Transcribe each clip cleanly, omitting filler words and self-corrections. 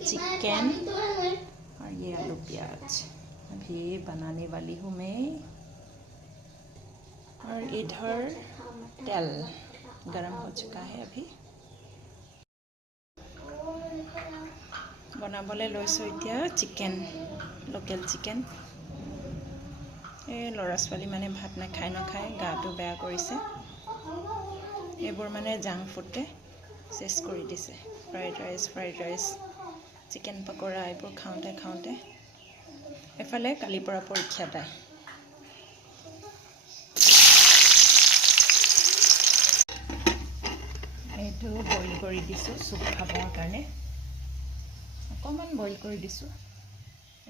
Chicken और ये आलू प्याज अभी बनाने वाली हूँ मैं। और इधर तेल गरम हो चुका है अभी। बनाबले लैसो इतना चिकेन लोकेल चिकेन। এই ল'ৰা ছোৱালী মানে ভাত নাখায় গাটো বেয়া কৰিছে। এইবোৰ মানে জাংক ফুডে চেছ কৰি দিছে। ফ্ৰাইড ৰাইচ চিকেন পকৰা এইবোৰ খাওঁতে এফালে কালিৰ পৰা পৰীক্ষা তাই। এইটো বইল কৰি দিছোঁ চুপ খাবৰ কাৰণে। অকণমান বইল কৰি দিছোঁ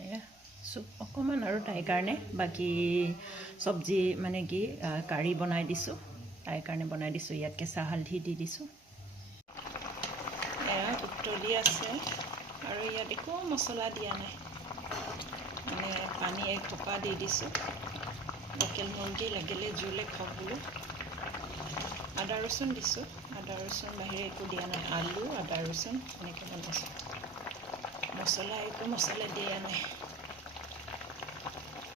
এয়া চুপ অকণমান আৰু তাইৰ কাৰণে। বাকী চব্জি মানে কি কাৰী বনাই দিছোঁ তাইৰ কাৰণে বনাই দিছোঁ। ইয়াত কেঁচা হালধি দি দিছোঁ। এয়া উতলি আছে আৰু ইয়াত একো মছলা দিয়া নাই। মানে পানী এসোপা দি দিছোঁ। লোকেল মুৰ্গী লাগিলে জোলে খাওক বোলো। আদা ৰচুন দিছোঁ। আদা ৰচুন বাহিৰে একো দিয়া নাই। আলু আদা ৰচুন এনেকৈ বনাইছোঁ। মছলা একো মছলা দিয়া নাই।